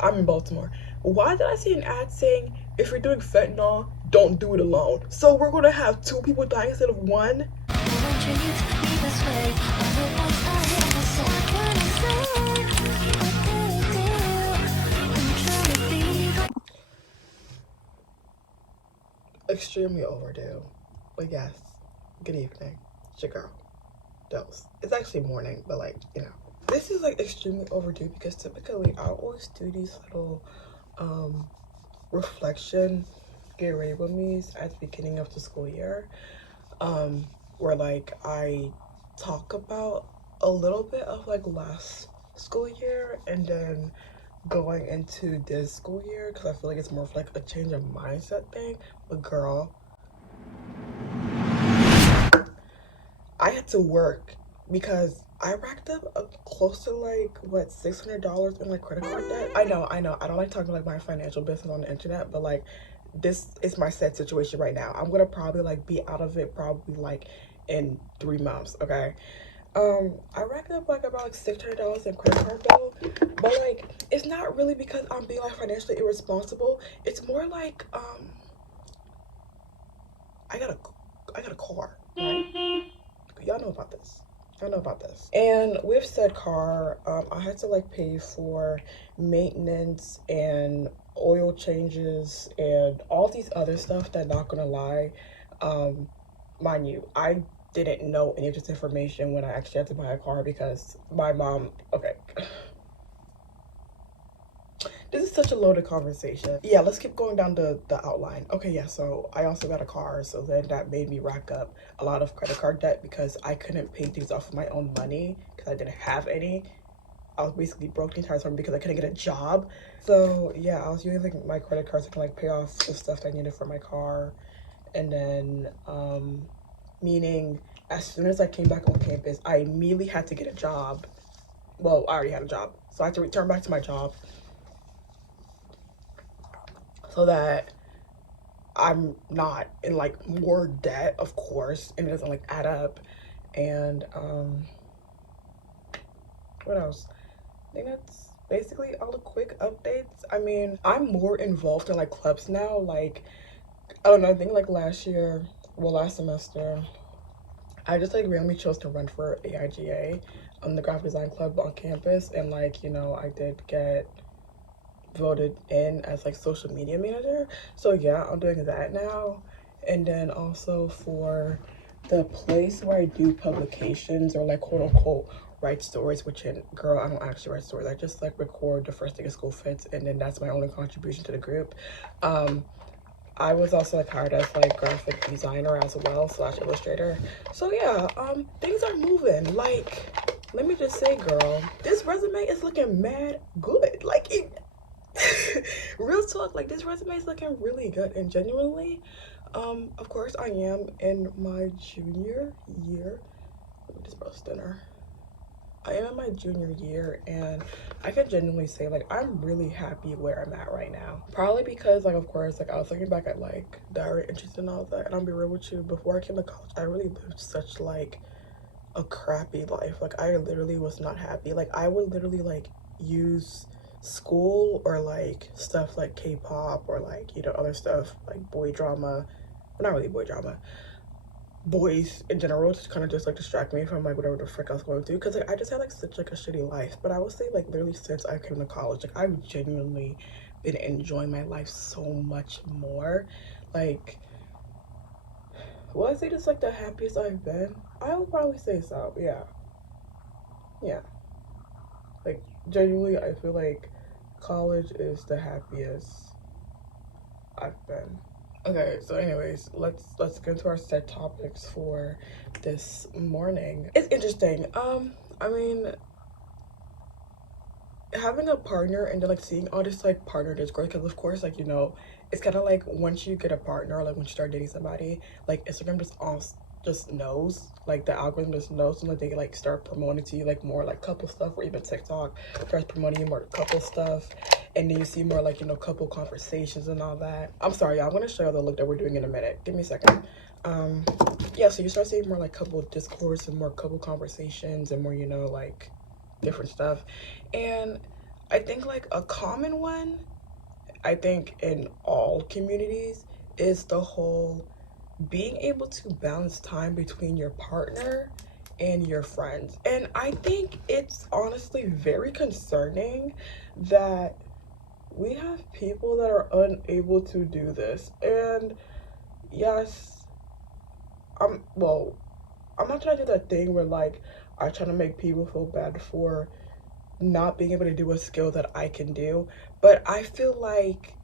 I'm in Baltimore. Why did I see an ad saying if you're doing fentanyl, don't do it alone? So we're gonna have 2 people dying instead of 1. Extremely overdue. But yes, good evening. It's your girl, Dolce. It's actually morning, but like, you know. This is like extremely overdue because typically I always do these little reflection get ready with me at the beginning of the school year, where like I talk about a little bit of like last school year and then going into this school year because I feel like it's more of like a change of mindset thing. But girl, I had to work because I racked up close to like what $600 in like credit card debt. I know. I don't like talking like my financial business on the internet, but like this is my sad situation right now. I'm gonna probably like be out of it probably like in 3 months. Okay. I racked up like about like $600 in credit card bill, but like it's not really because I'm being like financially irresponsible. It's more like I got a car, right? Y'all know about this. I know about this. And with said car, I had to like pay for maintenance and oil changes and all these other stuff that, not gonna lie, mind you, I didn't know any of this information when I actually had to buy a car because my mom, okay. This is such a loaded conversation. Yeah, let's keep going down the outline. Okay, yeah, so I also got a car, so then that made me rack up a lot of credit card debt because I couldn't pay things off of my own money because I didn't have any. I was basically broke the entire time because I couldn't get a job. So yeah, I was using like my credit cards to like pay off the stuff that I needed for my car. And then meaning as soon as I came back on campus, I immediately had to get a job. Well, I already had a job, so I had to return back to my job so that I'm not in like more debt, of course, and it doesn't like add up. And what else? I think that's basically all the quick updates. I mean, I'm more involved in like clubs now. Like, I don't know, I think like last year, well, last semester, I just like randomly chose to run for AIGA, the graphic design club on campus, and like, you know, I did get voted in as like social media manager. So yeah, I'm doing that now. And then also for the place where I do publications or like quote unquote write stories, which in girl, I don't actually write stories. I just like record the first thing a school fits, and then that's my only contribution to the group. I was also like hired as like graphic designer as well / illustrator. So yeah, things are moving. Like, let me just say, girl, this resume is looking mad good. Like it, real talk, like this resume is looking really good. And genuinely, of course I am in my junior year. Let me just roast dinner. I am in my junior year, and I can genuinely say like I'm really happy where I'm at right now. Probably because like of course like I was looking back at like diary entries and all that, and I'll be real with you, before I came to college I really lived such like a crappy life. Like I literally was not happy. Like I would literally like use school or like stuff like K-pop or like, you know, other stuff like boy drama, well, not really boy drama, boys in general, to kind of just like distract me from like whatever the frick I was going through, because like I just had like such like a shitty life. But I would say like literally since I came to college, like I've genuinely been enjoying my life so much more. Like, will I say this like the happiest I've been? I would probably say so. Yeah, yeah. Like genuinely, I feel like college is the happiest I've been. Okay, so anyways, let's get into our set topics for this morning. It's interesting. I mean, having a partner and then like seeing all this like partner discourse, because of course like, you know, it's kind of like once you get a partner, like when you start dating somebody, like Instagram just knows, like the algorithm just knows, and like they like start promoting to you like more like couple stuff, or even TikTok starts promoting you more couple stuff, and then you see more like, you know, couple conversations and all that. I'm sorry, y'all, I'm gonna show you the look that we're doing in a minute. Give me a second. Yeah, so you start seeing more like couple discourse and more couple conversations and more, you know, like different stuff. And I think like a common one, I think in all communities, is the whole being able to balance time between your partner and your friends. And I think it's honestly very concerning that we have people that are unable to do this. And yes, I'm not trying to do that thing where like I try to make people feel bad for not being able to do a skill that I can do, but I feel like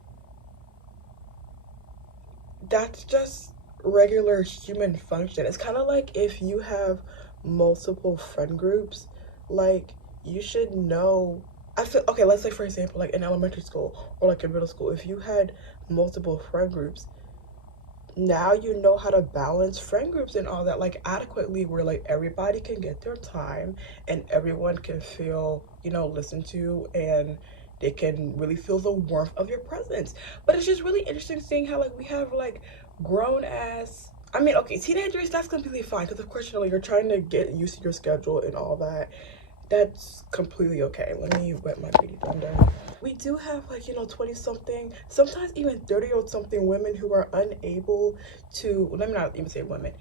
that's just regular human function. It's kind of like if you have multiple friend groups, like you should know. I feel okay, let's say for example, like in elementary school or like in middle school, if you had multiple friend groups, now you know how to balance friend groups and all that like adequately, where like everybody can get their time and everyone can feel, you know, listened to, and they can really feel the warmth of your presence. But it's just really interesting seeing how like we have like grown ass, I mean, okay, teenagers, that's completely fine because of course, you know, you're trying to get used to your schedule and all that. That's completely okay. Let me wet my beauty blender. We do have like, you know, 20 something, sometimes even 30-year-old something women who are unable to, let me not even say women.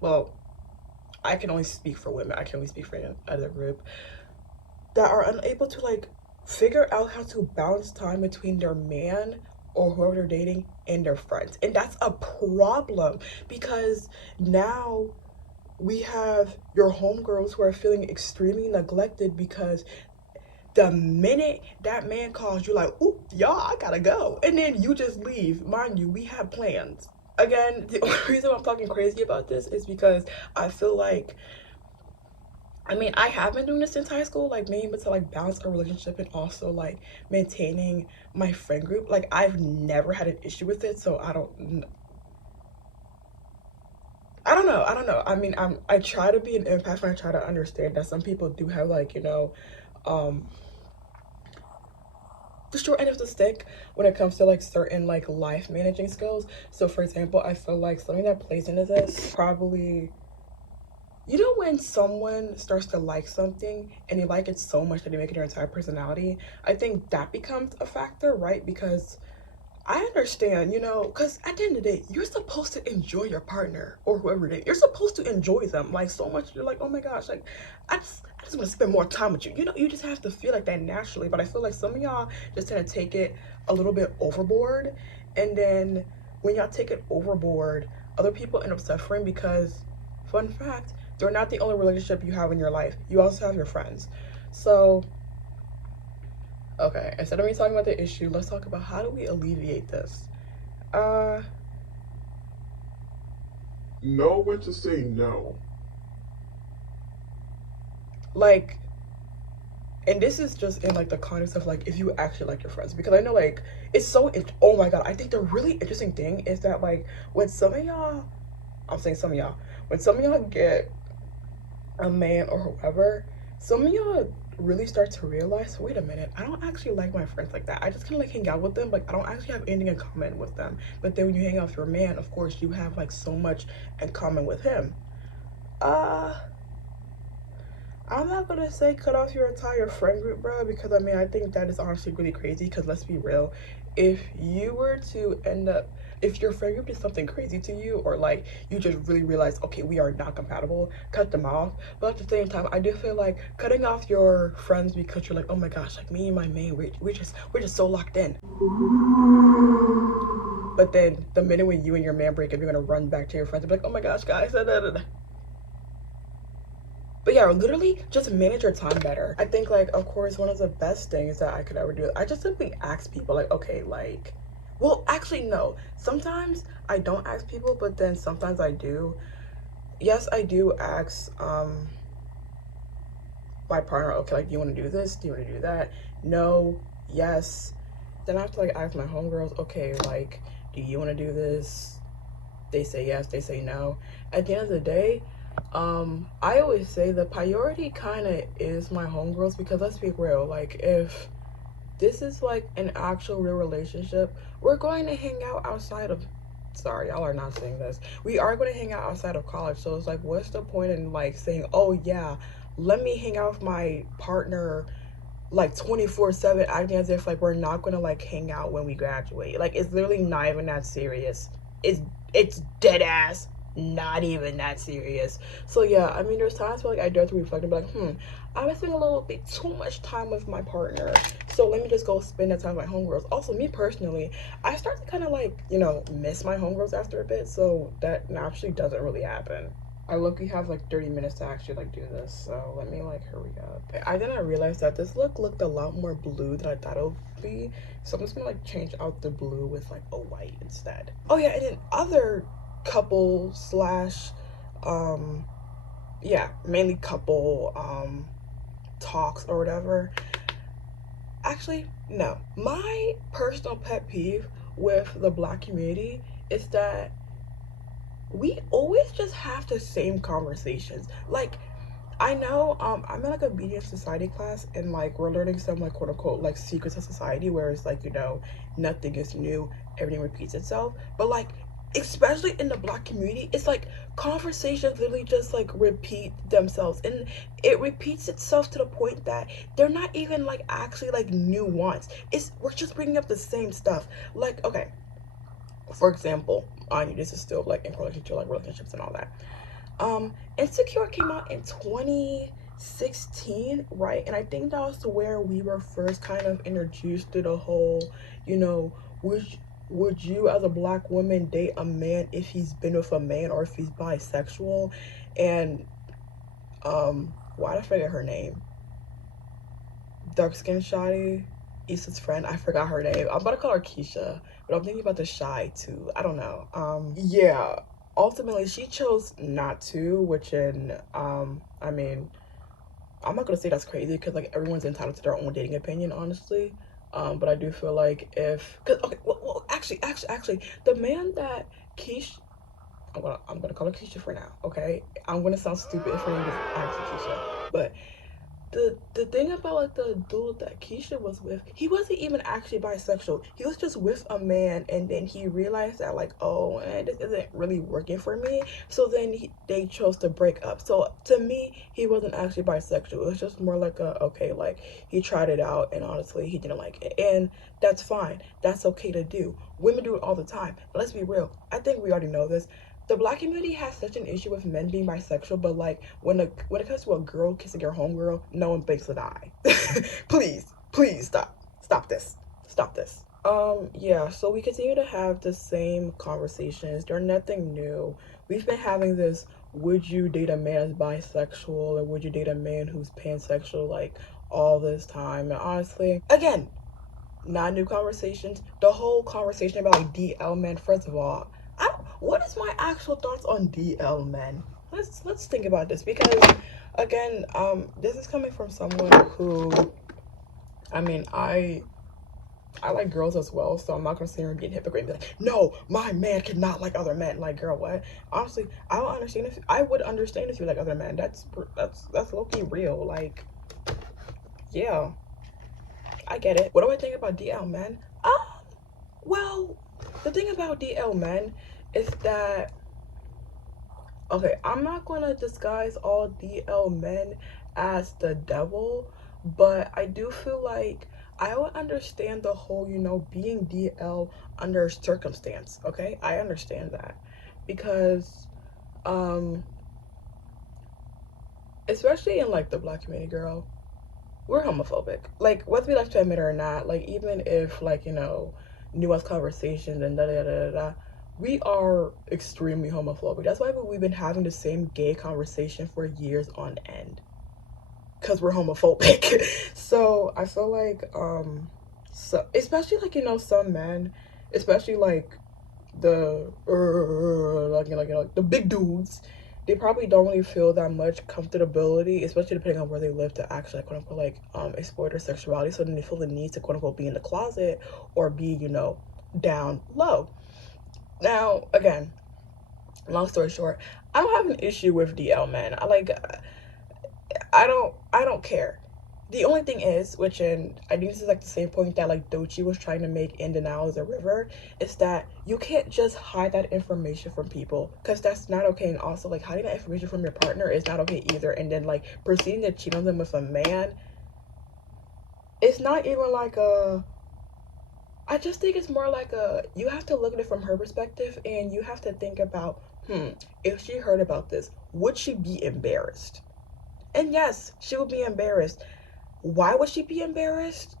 Well, I can only speak for women. I can only speak for another group that are unable to like figure out how to balance time between their man or whoever they're dating and their friends. And that's a problem because now we have your homegirls who are feeling extremely neglected because the minute that man calls you, like, oop, y'all, I gotta go. And then you just leave. Mind you, we have plans. Again, the only reason I'm talking crazy about this is because I feel like, I mean, I have been doing this since high school, like being able to like balance a relationship and also like maintaining my friend group. Like I've never had an issue with it, so I don't know. I mean, I try to be an empath and I try to understand that some people do have like, you know, um the short end of the stick when it comes to like certain like life managing skills. So for example, I feel like something that plays into this probably, you know, when someone starts to like something and you like it so much that you make it your entire personality, I think that becomes a factor, right? Because I understand, you know, because at the end of the day, you're supposed to enjoy your partner or whoever it is. You're supposed to enjoy them like so much. You're like, oh my gosh, like I just want to spend more time with you. You know, you just have to feel like that naturally. But I feel like some of y'all just tend to take it a little bit overboard, and then when y'all take it overboard, other people end up suffering because, fun fact, they're not the only relationship you have in your life. You also have your friends. So okay, instead of me talking about the issue, let's talk about how do we alleviate this. Uh, Know when to say no. like, and this is just in like the context of like if you actually like your friends, because I know like it's so. Oh my god, I think the really interesting thing is that like when some of y'all, I'm saying some of y'all, when some of y'all get a man or whoever, some of y'all really start to realize, wait a minute, I don't actually like my friends like that. I just kind of like hang out with them, like I don't actually have anything in common with them. But then when you hang out with your man, of course you have like so much in common with him. uh I'm not gonna say cut off your entire friend group, bro, because I mean I think that is honestly really crazy. Because let's be real, if you were to end up, if your friend group did something crazy to you, or like you just really realize, okay, we are not compatible, cut them off. But at the same time, I do feel like cutting off your friends because you're like, oh my gosh, like me and my man, we're just so locked in. But then the minute when you and your man break up, you're gonna run back to your friends and be like, oh my gosh, guys, da, da, da, da. But yeah, literally just manage your time better. I think like, of course, one of the best things that I could ever do, I just simply ask people like, okay, like, well, actually, no. Sometimes I don't ask people, but then sometimes I do. Yes, I do ask my partner, okay, like, do you want to do this? Do you want to do that? No, yes. Then I have to like ask my homegirls, okay, like, do you want to do this? They say yes, they say no. At the end of the day, I always say the priority kind of is my homegirls, because let's be real, like if this is like an actual real relationship, we're going to hang out outside of, sorry, y'all are not saying this, we are going to hang out outside of college. So it's like, what's the point in like saying, oh yeah, let me hang out with my partner like 24/7 acting as if like we're not gonna like hang out when we graduate. Like it's literally not even that serious. It's dead ass not even that serious. So yeah, I mean there's times where like I do have to reflect and be like, I was spending a little bit too much time with my partner. So let me just go spend that time with my homegirls. Also, me personally, I start to kind of like, miss my homegirls after a bit, so that naturally doesn't really happen. I look, we have like 30 minutes to actually like do this, so let me like hurry up. I didn't realize that this look looked a lot more blue than I thought it would be, so I'm just gonna like change out the blue with like a white instead. Oh yeah, and then other couple slash, um, yeah, mainly couple talks or whatever. Actually, no. My personal pet peeve with the black community is that we always just have the same conversations. Like, I know I'm in like a media society class and like we're learning some like quote unquote like secrets of society where it's like, nothing is new, everything repeats itself. But like especially in the black community, it's like conversations literally just like repeat themselves and it repeats itself to the point that they're not even like actually like nuanced. It's we're just bringing up the same stuff. Like, okay, for example, I mean this is still like in relation to like relationships and all that. Insecure came out in 2016, right? And I think that was where we were first kind of introduced to the whole, you know, would would you as a black woman date a man if he's been with a man or if he's bisexual? And why did I forget her name? Dark skin shoddy, Issa's friend. I forgot her name. I'm about to call her Keisha, but I'm thinking about the shy too. I don't know. Yeah. Ultimately, she chose not to, which in I mean, I'm not gonna say that's crazy because like everyone's entitled to their own dating opinion, honestly. But I do feel like if, cause okay, well, actually, the man that Keisha, I'm gonna call her Keisha for now. Okay, I'm gonna sound stupid if her name is actually Keisha, but the thing about like the dude that Keisha was with, he wasn't even actually bisexual. He was just with a man, and then he realized that like, oh, this isn't really working for me. So then they chose to break up. So to me, he wasn't actually bisexual. It was just more like a okay, like he tried it out, and honestly, he didn't like it, and that's fine. That's okay to do. Women do it all the time. Let's be real. I think we already know this. The black community has such an issue with men being bisexual, but like when it comes to a girl kissing your homegirl, no one blinks an eye. Please stop this, stop this. Yeah, so we continue to have the same conversations. They're nothing new. We've been having this would you date a man as bisexual or would you date a man who's pansexual like all this time. And honestly, again, not new conversations. The whole conversation about like DL men. First of all, what is my actual thoughts on DL men? Let's think about this because, again, this is coming from someone who, I mean, I like girls as well, so I'm not gonna sit here and be a hypocrite and be like, no, my man cannot like other men. Like, girl, what? Honestly, I would understand if you like other men. That's low key real. Like, yeah, I get it. What do I think about DL men? Well, the thing about DL men is that, okay, I'm not gonna disguise all DL men as the devil, but I do feel like I would understand the whole, being DL under circumstance, okay? I understand that because, um, especially in like the black community, girl, we're homophobic. Like, whether we like to admit it or not, like, even if, like, nuanced conversations and da da da da da, we are extremely homophobic. That's why we've been having the same gay conversation for years on end. Because we're homophobic. So, I feel like, so, especially, like, some men, especially, like, like the big dudes, they probably don't really feel that much comfortability, especially depending on where they live, to actually like, quote unquote like explore their sexuality. So then they feel the need to quote unquote be in the closet or be down low. Now again, long story short, I don't have an issue with DL men. I don't care. The only thing is, which in I think this is like the same point that like Dolcie was trying to make in ntanyl is a river, is that you can't just hide that information from people because that's not okay. And also like hiding that information from your partner is not okay either. And then like proceeding to cheat on them with a man, it's not even like a, I just think it's more like a, you have to look at it from her perspective and you have to think about, if she heard about this, would she be embarrassed? And yes, she would be embarrassed. Why would she be embarrassed?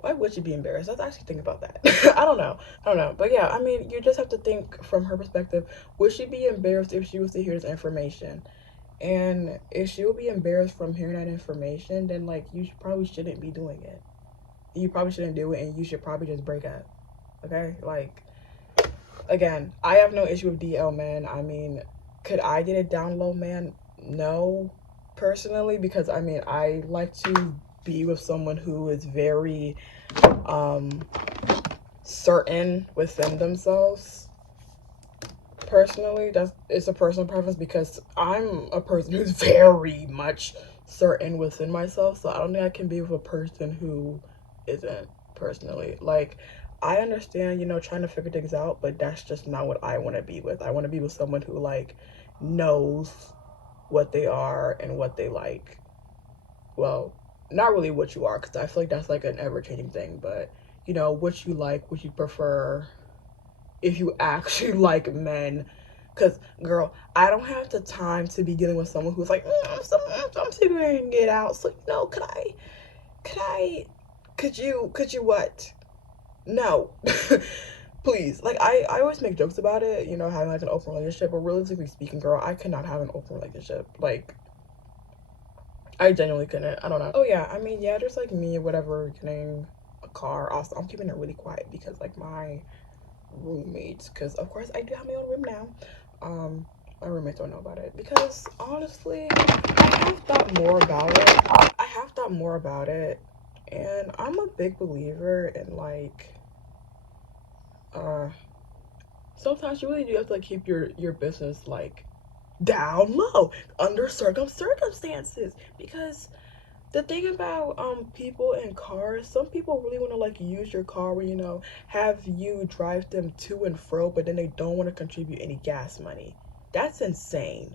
Why would she be embarrassed? Let's actually think about that. I don't know. I don't know. But yeah, I mean, you just have to think from her perspective. Would she be embarrassed if she was to hear this information? And if she would be embarrassed from hearing that information, then like you probably shouldn't be doing it. You probably shouldn't do it, and you should probably just break up. Okay, like again, I have no issue with DL, man. I mean, could I get a down low, man? No, personally, because I mean, I like to be with someone who is very um certain within themselves. Personally, that's, it's a personal preference because I'm a person who's very much certain within myself, so I don't think I can be with a person who isn't. Personally, like, I understand, trying to figure things out, but that's just not what I want to be with. I want to be with someone who like knows what they are and what they like. Well, not really what you are, because I feel like that's like an ever-changing thing, but what you like, what you prefer, if you actually like men. Because, girl, I don't have the time to be dealing with someone who's like, I'm figuring it out. So, could you what? No. Please. Like, I always make jokes about it, having like an open relationship. But realistically speaking, girl, I could not have an open relationship. Like, I genuinely couldn't. I don't know. Oh, yeah. I mean, yeah, just like me, whatever, getting a car. Also, I'm keeping it really quiet because, like, my roommates, because of course I do have my own room now. My roommates don't know about it because honestly, I have thought more about it. I have thought more about it, and I'm a big believer in like, uh, sometimes you really do have to like keep your business like down low under circumstances because the thing about people in cars, some people really want to like use your car where have you drive them to and fro, but then they don't want to contribute any gas money. That's insane.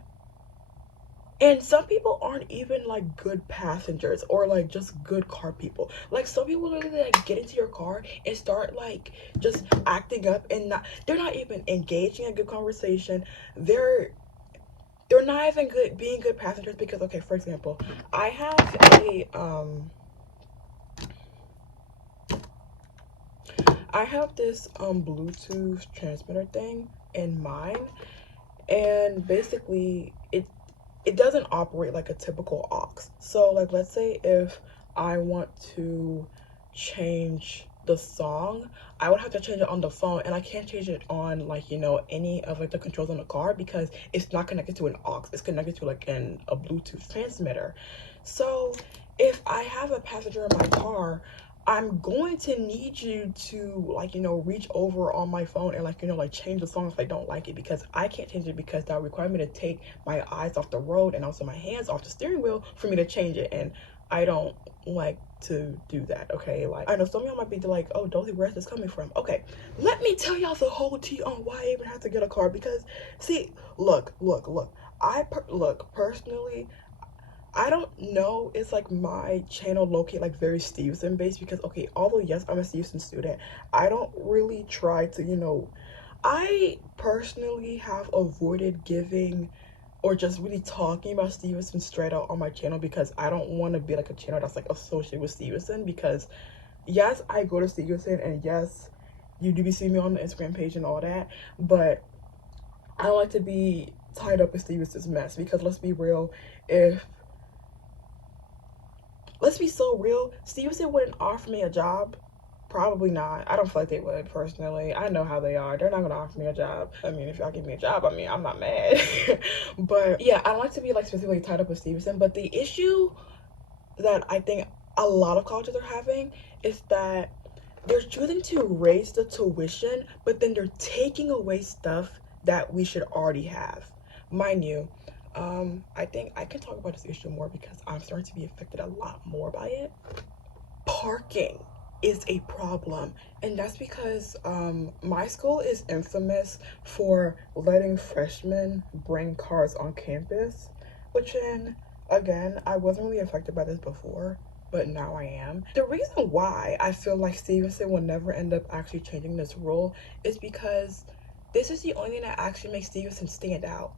And some people aren't even like good passengers or like just good car people. Like some people literally like get into your car and start like just acting up and not, they're not even engaging in good conversation. They're not even good being good passengers because okay, for example, I have this Bluetooth transmitter thing in mine, and basically it doesn't operate like a typical aux. So like let's say if I want to change the song, I would have to change it on the phone, and I can't change it on like any of like the controls on the car because it's not connected to an aux. It's connected to like a Bluetooth transmitter. So if I have a passenger in my car, I'm going to need you to like reach over on my phone and like like change the song if I don't like it, because I can't change it because that would require me to take my eyes off the road and also my hands off the steering wheel for me to change it, and I don't like to do that. Okay, like I know some of y'all might be like, oh Dolcie, where's this coming from? Okay, let me tell y'all the whole tea on why I even have to get a car. Because see, look, look, personally, I don't know, it's like my channel located like very Stevenson based because okay, although yes, I'm a Stevenson student, I don't really try to I personally have avoided giving or just really talking about Stevenson straight out on my channel because I don't want to be like a channel that's like associated with Stevenson. Because yes, I go to Stevenson, and yes, you do be seeing me on the Instagram page and all that, but I don't like to be tied up with Stevenson's mess. Because let's be real, if let's be so real, Stevenson wouldn't offer me a job. Probably not. I don't feel like they would, personally. I know how they are. They're not gonna offer me a job. I mean, if y'all give me a job, I mean, I'm not mad. But yeah, I don't like to be like specifically tied up with Stevenson. But the issue that I think a lot of colleges are having is that they're choosing to raise the tuition, but then they're taking away stuff that we should already have. Mind you, I think I can talk about this issue more because I'm starting to be affected a lot more by it. Parking. is a problem. And that's because my school is infamous for letting freshmen bring cars on campus, which in again, I wasn't really affected by this before, but now I am. The reason why I feel like Stevenson will never end up actually changing this rule is because this is the only thing that actually makes Stevenson stand out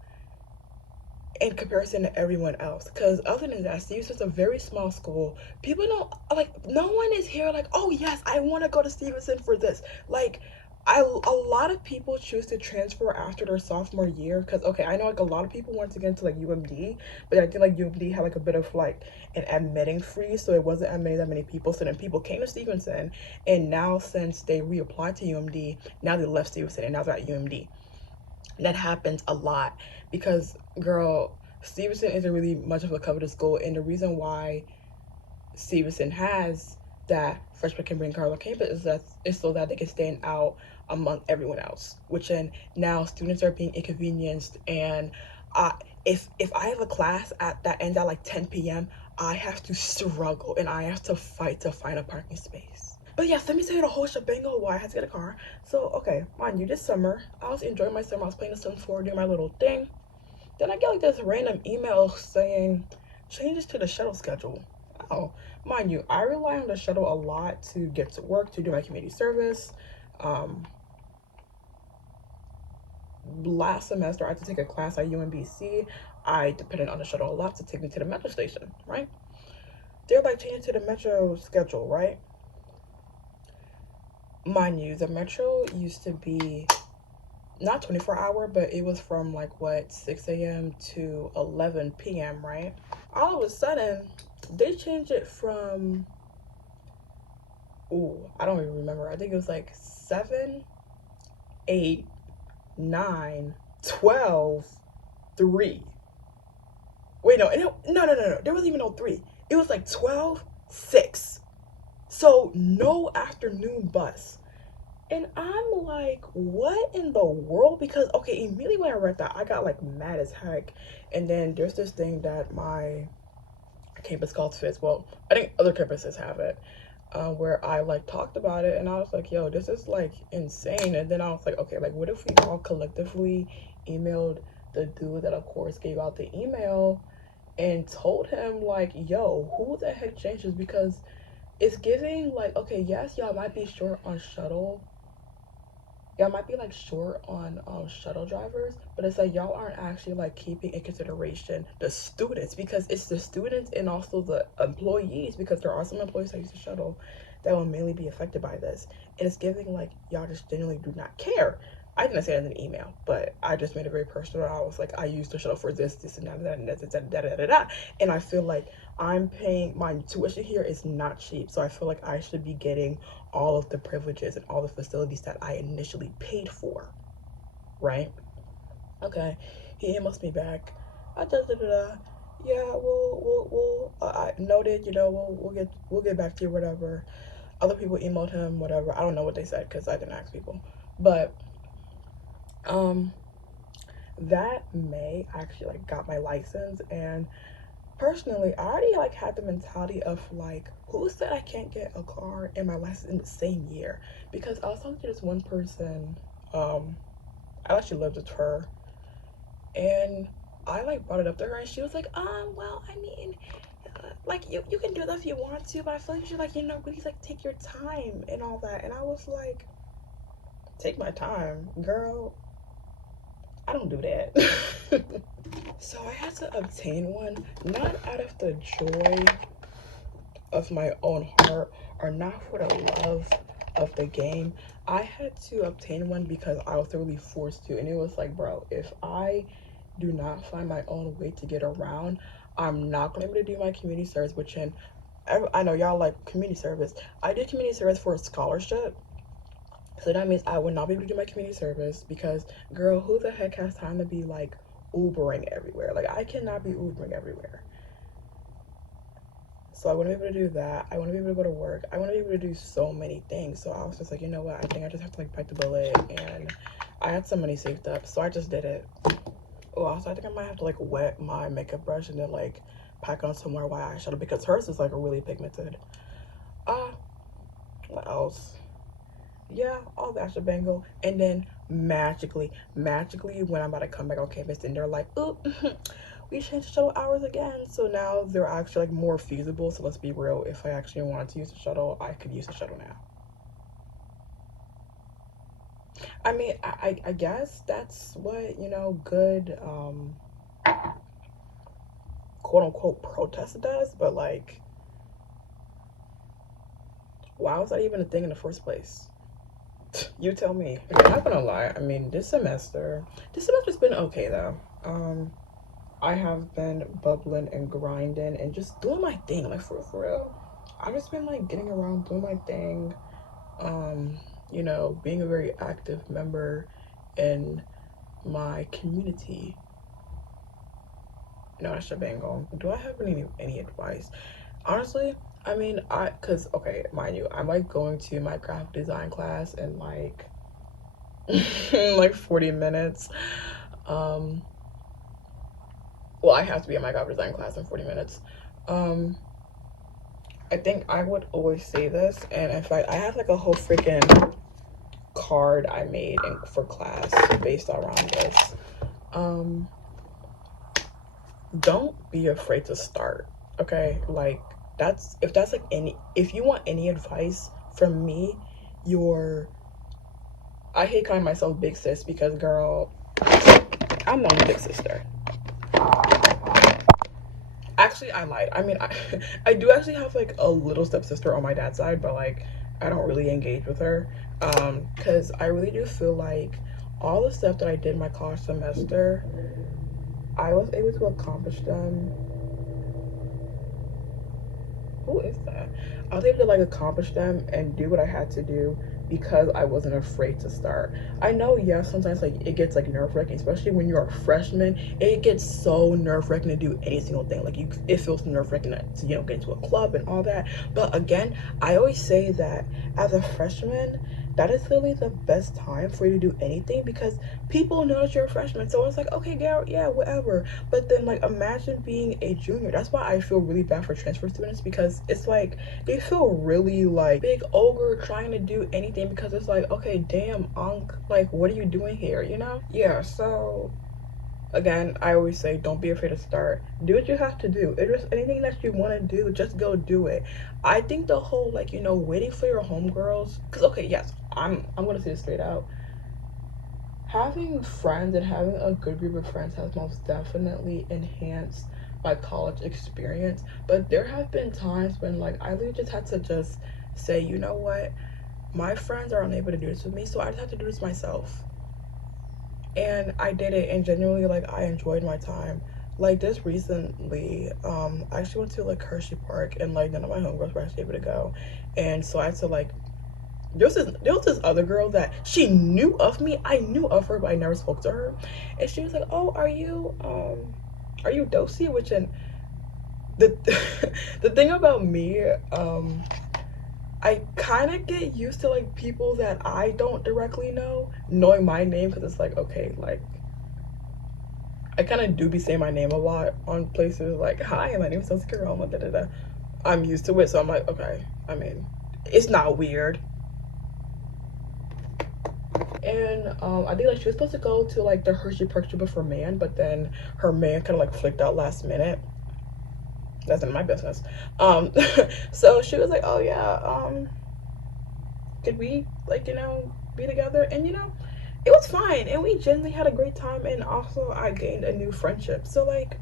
in comparison to everyone else. Because other than that, Stevenson's a very small school. People don't like. No one is here like, oh yes, I want to go to Stevenson for this. Like, a lot of people choose to transfer after their sophomore year because okay, I know like a lot of people wanted to get into like UMD, but I think like UMD had like a bit of like an admitting freeze, so it wasn't admitting that many people. So then people came to Stevenson, and now since they reapplied to UMD, now they left Stevenson and now they're at UMD. That happens a lot because girl, Stevenson isn't really much of a coveted school, and the reason why Stevenson has that freshmen can bring cars on campus is so that they can stand out among everyone else. Which then now students are being inconvenienced, and uh, if I have a class at that ends at like 10 p.m., I have to struggle and I have to fight to find a parking space. But yes, let me tell you the whole shebang of why I had to get a car. So, okay, mind you, this summer, I was enjoying my summer. I was playing the Sims 4, doing my little thing. Then I get like this random email saying changes to the shuttle schedule. Oh, mind you, I rely on the shuttle a lot to get to work, to do my community service. Um, Last semester, I had to take a class at UMBC. I depended on the shuttle a lot to take me to the metro station, right? They're like changing to the metro schedule, right? Mind you, the metro used to be not 24-hour, but it was from like what 6 a.m. to 11 p.m., right? All of a sudden, they changed it from I don't even remember. I think it was like 7, 8, 9, 12, 3. Wait, no. There wasn't even no 3. It was like 12, 6. So no afternoon bus. And I'm like, what in the world? Because, okay, immediately when I read that, I got like mad as heck. And then there's this thing that my campus calls FITS. Well, I think other campuses have it. Where I like talked about it and I was like, yo, this is like insane. And then I was like, okay, like what if we all collectively emailed the dude that of course gave out the email and told him like, yo, who the heck changes? Because it's giving like, okay, yes, y'all might be short on shuttle, y'all might be like short on shuttle drivers, but it's like y'all aren't actually like keeping in consideration the students, because it's the students and also the employees, because there are some employees that use the shuttle that will mainly be affected by this. And it's giving like y'all just genuinely do not care. I didn't say that in an email, but I just made it very personal. I was like, I used the shuttle for this and that and that. And I feel like I'm paying, my tuition here is not cheap. So I feel like I should be getting all of the privileges and all the facilities that I initially paid for, right? Okay, he emails me back. Yeah, I noted. You know, we'll get back to you, whatever. Other people emailed him, whatever. I don't know what they said because I didn't ask people, but um, that May I actually like got my license. And personally, I already like had the mentality of like, who said I can't get a car and my license in the same year? Because I was talking to this one person, I actually lived with her, and I like brought it up to her, and she was like, well, I mean, like you can do that if you want to, but I feel like you should like really like take your time and all that. And I was like, take my time, girl. I don't do that. So I had to obtain one, not out of the joy of my own heart or not for the love of the game. I had to obtain one because I was really forced to. And it was like, bro, if I do not find my own way to get around, I'm not going to be able to do my community service, which in I know y'all like community service. I did community service for a scholarship. So that means I would not be able to do my community service because, girl, who the heck has time to be like Ubering everywhere? Like, I cannot be Ubering everywhere. So I want to be able to do that. I want to be able to go to work. I want to be able to do so many things. So I was just like, you know what? I think I just have to like bite the bullet. And I had some money saved up, so I just did it. Oh, also I think I might have to like wet my makeup brush and then like pack on some more white eyeshadow because hers is like really pigmented. Uh, What else? Yeah, all that shebango. And then magically, when I'm about to come back on campus, and they're like, "Oh, we changed the shuttle hours again." So now they're actually like more feasible. So let's be real. If I actually wanted to use the shuttle, I could use the shuttle now. I mean, I guess that's what good quote unquote protest does. But like, why was that even a thing in the first place? You tell me. I'm not gonna lie. I mean, this semester's been okay though. I have been bubbling and grinding and just doing my thing, like for real. I've just been like getting around doing my thing. Um, being a very active member in my community. I should bang on. Do I have any advice? Honestly, I mean, cause okay, mind you, I'm like going to my graphic design class in like like 40 minutes. Um, well, I have to be in my graphic design class in 40 minutes. Um, I think I would always say this, and in fact, I have like a whole freaking card I made for class based around this. Um, don't be afraid to start. Okay, like that's like any if you want any advice from me, you're I hate calling myself big sis because girl, I'm not a big sister. Actually, I lied. I mean, I do actually have like a little stepsister on my dad's side, but like I don't really engage with her because I really do feel like all the stuff that I did my college semester, I was able to accomplish them. Who is that? I was able to like accomplish them and do what I had to do because I wasn't afraid to start. I know, yeah, sometimes like it gets like nerve wracking, especially when you're a freshman. It gets so nerve wracking to do any single thing. Like it feels nerve wracking to get into a club and all that. But again, I always say that as a freshman, that is really the best time for you to do anything because people know that you're a freshman. So it's like, okay, girl, yeah, whatever. But then, like, imagine being a junior. That's why I feel really bad for transfer students because it's like they feel really like big ogre trying to do anything because it's like, okay, damn, Unc, like, what are you doing here, Yeah, so again, I always say don't be afraid to start. Do what you have to do. If there's anything that you want to do, just go do it. I think the whole like waiting for your homegirls. Cause okay, yes, I'm gonna say this straight out. Having friends and having a good group of friends has most definitely enhanced my college experience. But there have been times when like I really just had to just say, you know what, my friends are unable to do this with me, so I just have to do this myself. And I did it, and genuinely like I enjoyed my time. Like just recently, I actually went to like Hershey Park, and like none of my homegirls were actually able to go, and so I had to like there was this other girl that she knew of me. I knew of her, but I never spoke to her. And she was like, "Oh, are you Dolcie?" Which and the the thing about me, I kind of get used to like people that I don't directly know knowing my name because it's like okay, like I kind of do be saying my name a lot on places like, "Hi, my name is Dolcie Caroma." Da da da. I'm used to it, so I'm like, okay. I mean, it's not weird. And I think like she was supposed to go to like the Hershey Park trip with her man, but then her man kind of like flicked out last minute. That's none of my business. Um, so she was like, "Oh yeah, could we like be together?" And it was fine, and we genuinely had a great time. And also, I gained a new friendship. So like,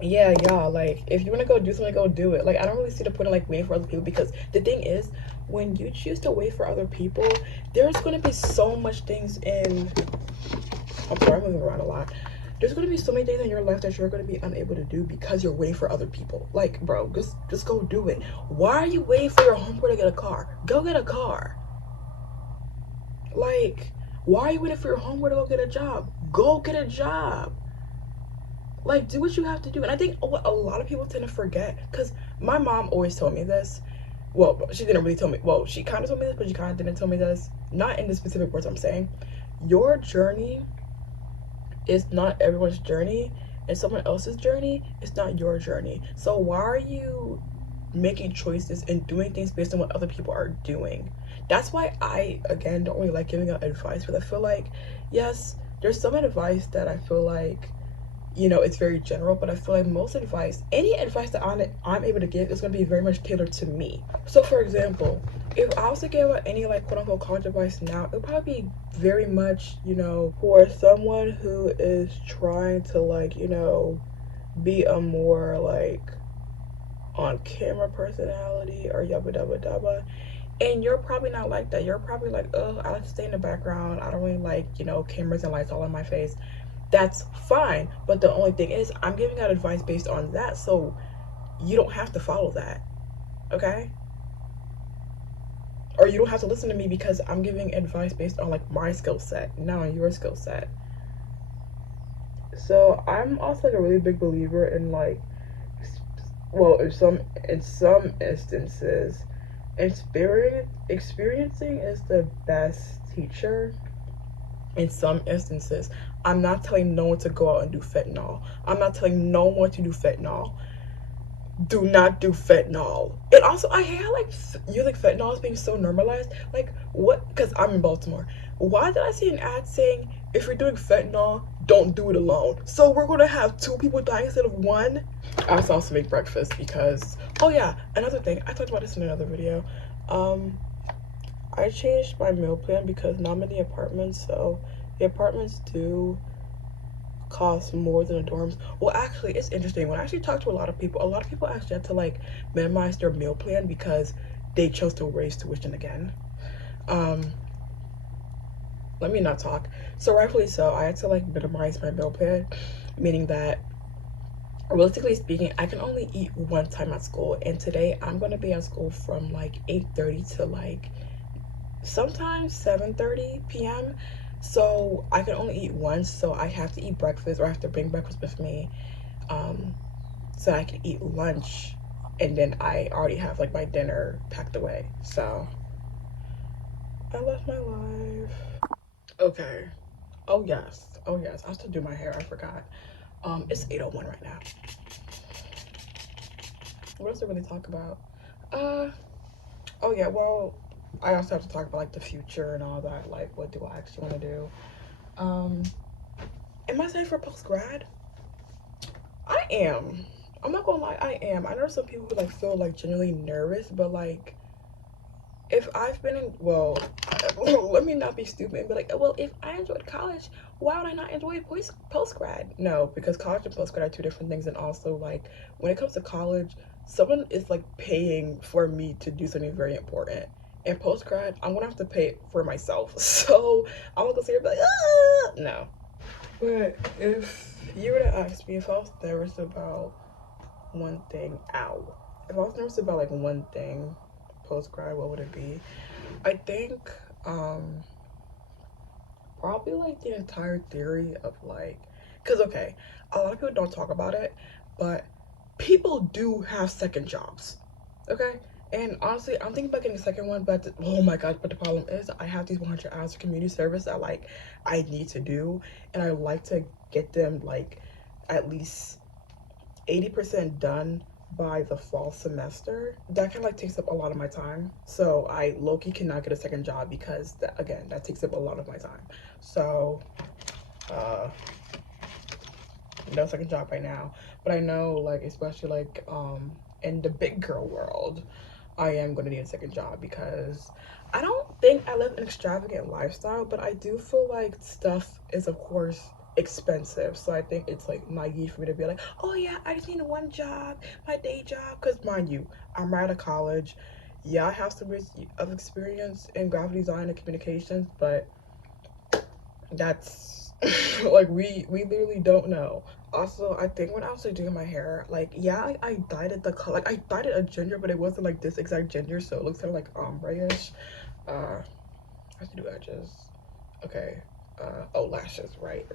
yeah, yeah, like if you want to go do something, go do it. Like I don't really see the point of like waiting for other people because the thing is, when you choose to wait for other people, there's gonna be so much things in I'm sorry, I'm moving around a lot. There's gonna be so many things in your life that you're gonna be unable to do because you're waiting for other people. Like, bro, just go do it. Why are you waiting for your homeboy to get a car? Go get a car. Like, why are you waiting for your homeboy to go get a job? Go get a job. Like, do what you have to do. And I think what a lot of people tend to forget, because my mom always told me this. Well, she didn't really tell me. Well, she kind of told me this, but she kind of didn't tell me this. Not in the specific words I'm saying. Your journey is not everyone's journey, and someone else's journey is not your journey. So why are you making choices and doing things based on what other people are doing. That's why I, again, don't really like giving out advice, because I feel like, yes, there's some advice that I feel like, it's very general, but I feel like most advice, any advice that I'm able to give is going to be very much tailored to me. So, for example, if I was to give out any, like, quote unquote college advice now, it would probably be very much, for someone who is trying to, like, be a more, like, on camera personality or yabba dabba dabba. And you're probably not like that. You're probably like, oh, I like to stay in the background. I don't really like, cameras and lights all in my face. That's fine. But the only thing is, I'm giving out advice based on that. So you don't have to follow that. Okay? Or you don't have to listen to me because I'm giving advice based on, like, my skill set, not on your skill set. So I'm also, like, a really big believer in, like, well, in some instances, experiencing is the best teacher. In some instances, I'm not telling no one to go out and do fentanyl. I'm not telling no one to do fentanyl. Do not do fentanyl. And also, I hate how, like, you like fentanyl is being so normalized. Like, what? Because I'm in Baltimore. Why did I see an ad saying, if you're doing fentanyl, don't do it alone? So we're gonna have two people dying instead of one. I also have to make breakfast because, oh yeah, another thing, I talked about this in another video. Um, I changed my meal plan because now I'm in the apartments, so the apartments do cost more than the dorms. Well, actually, it's interesting. When I actually talk to a lot of people actually had to, like, minimize their meal plan because they chose to raise tuition again. Um, Let me not talk. So rightfully so, I had to, like, minimize my meal plan, meaning that realistically speaking, I can only eat one time at school, and today I'm gonna be at school from like 8:30 to, like, sometimes 7:30 p.m. So I can only eat once, so I have to eat breakfast, or I have to bring breakfast with me, um, so I can eat lunch, and then I already have, like, my dinner packed away. So I love my life. Okay. Oh yes. I have to do my hair. I forgot. It's 8:01 right now. What else to really talk about? Uh, oh yeah. Well, I also have to talk about, like, the future and all that. Like, what do I actually want to do? Um, am I ready for post grad? I am. I'm not gonna lie, I am. I know some people who, like, feel, like, genuinely nervous, but, like, if I've been in, well, let me not be stupid and be like, well, if I enjoyed college, why would I not enjoy post grad? No, because college and post grad are two different things. And also, like, when it comes to college, someone is, like, paying for me to do something very important. And post grad, I'm gonna have to pay for myself. So I'm not gonna sit here and be like, ah, no. But if you were to ask me if I was nervous about one thing, ow. If I was nervous about, like, one thing post grad, what would it be? I think probably, like, the entire theory of, like, because, okay, a lot of people don't talk about it, but people do have second jobs, okay? And honestly, I'm thinking about getting a second one, but oh my god, but the problem is I have these 100 hours of community service that, like, I need to do, and I like to get them, like, at least 80% done by the fall semester. That kind of, like, takes up a lot of my time. So I low-key cannot get a second job because that, again, that takes up a lot of my time. So uh no second job right now. But I know, like, especially, like, in the big girl world, I am gonna need a second job because I don't think I live an extravagant lifestyle, but I do feel like stuff is, of course, expensive. So I think it's, like, naive for me to be like, oh yeah, I just need one job, my day job. Because mind you, I'm right out of college. Yeah, I have some years of experience in graphic design and communications, but that's like, we literally don't know. Also, I think when I was, like, doing my hair, like, yeah, I dyed it the color, like, I dyed it a ginger, but it wasn't, like, this exact ginger, so it looks kind of like ombre-ish. I have to do edges. Okay. Oh, lashes. Right.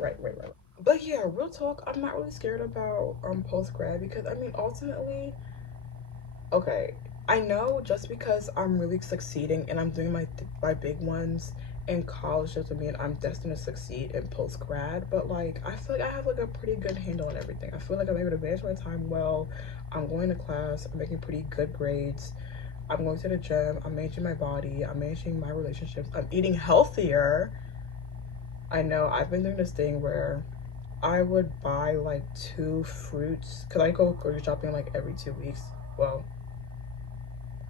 But yeah, real talk, I'm not really scared about post grad because, I mean, ultimately, okay, I know just because I'm really succeeding and I'm doing my big ones in college doesn't mean I'm destined to succeed in post grad. But, like, I feel like I have, like, a pretty good handle on everything. I feel like I'm able to manage my time well. I'm going to class, I'm making pretty good grades, I'm going to the gym, I'm managing my body, I'm managing my relationships, I'm eating healthier. I know I've been doing this thing where I would buy like 2 fruits because I go grocery shopping like every 2 weeks. Well,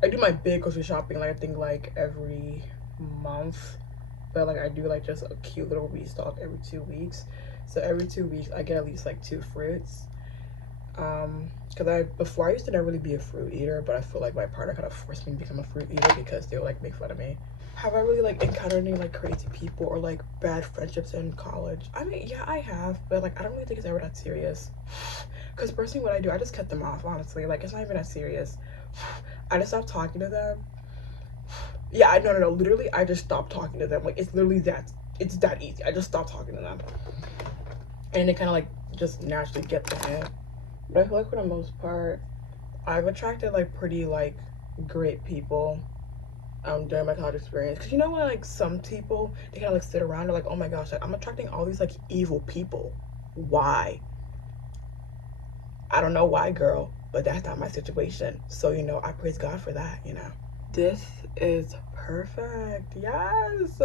I do my big grocery shopping like I think like every month, but like I do like just a cute little restock every 2 weeks. So every 2 weeks I get at least like 2 fruits. Because I before I used to never really be a fruit eater, but I feel like my partner kind of forced me to become a fruit eater because they would like make fun of me. Have I really like encountered any like crazy people or like bad friendships in college? I mean, yeah, I have, but like I don't really think it's ever that serious. Because personally, what I do, I just cut them off. Honestly, like it's not even that serious. I just stopped talking to them. Yeah, no. Literally, I just stopped talking to them. Like it's literally that. It's that easy. I just stopped talking to them, and they kind of like just naturally get the hint. But I feel like for the most part, I've attracted like pretty like great people during my college experience. Because you know when like some people they kind of like sit around, they're like, oh my gosh, like I'm attracting all these like evil people. Why? I don't know why, girl, but that's not my situation. So I praise God for that. This is perfect. Yes.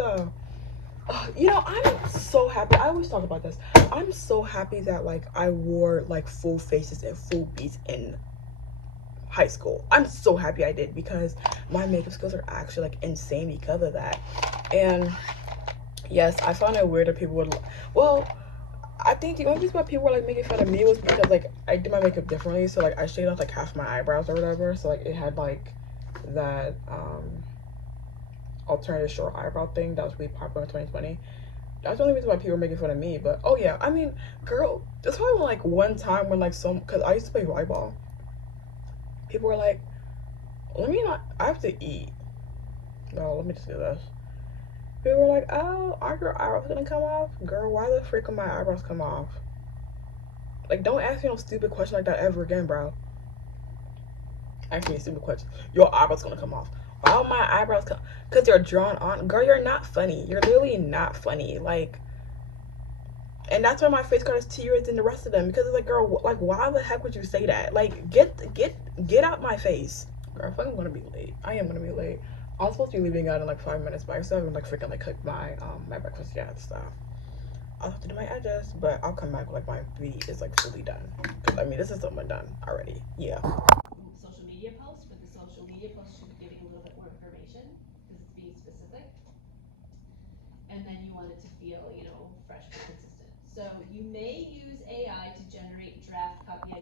I'm so happy. I always talk about this. I'm so happy that like I wore like full faces and full beats in high school. I'm so happy I did because my makeup skills are actually like insane because of that. And yes, I found it weird that people would. Well, I think the only reason why people were like making fun of me was because like I did my makeup differently. So like I shaved off like half my eyebrows or whatever. So like it had like that alternative short eyebrow thing that was really popular in 2020. That's the only reason why people were making fun of me. But oh yeah, I mean, girl, that's why like one time when like some because I used to play volleyball, people were like, "Let me not. I have to eat." No, let me just do this. People were like, "Oh, are your eyebrows gonna come off, girl? Why the freak are my eyebrows come off?" Like, don't ask me no stupid question like that ever again, bro. Ask me a stupid question. Your eyebrows gonna come off. Why are my eyebrows come? Because they're drawn on. Girl, you're not funny. You're literally not funny. Like, and that's why my face card is tears than the rest of them. Because it's like, girl, like, why the heck would you say that? Like, get out my face. Girl, I feel like I'm gonna be late. I am gonna be late. I'm supposed to be leaving out in like 5 minutes, but I still haven't like freaking like cooked my breakfast yet and stuff. I'll have to do my edges, but I'll come back like my beat is like fully done. Cause I mean this is somewhat done already. Yeah. Social media post, but the social media post should be giving a little bit more information because it's being specific. And then you want it to feel, fresh but consistent. So you may use AI to generate draft copy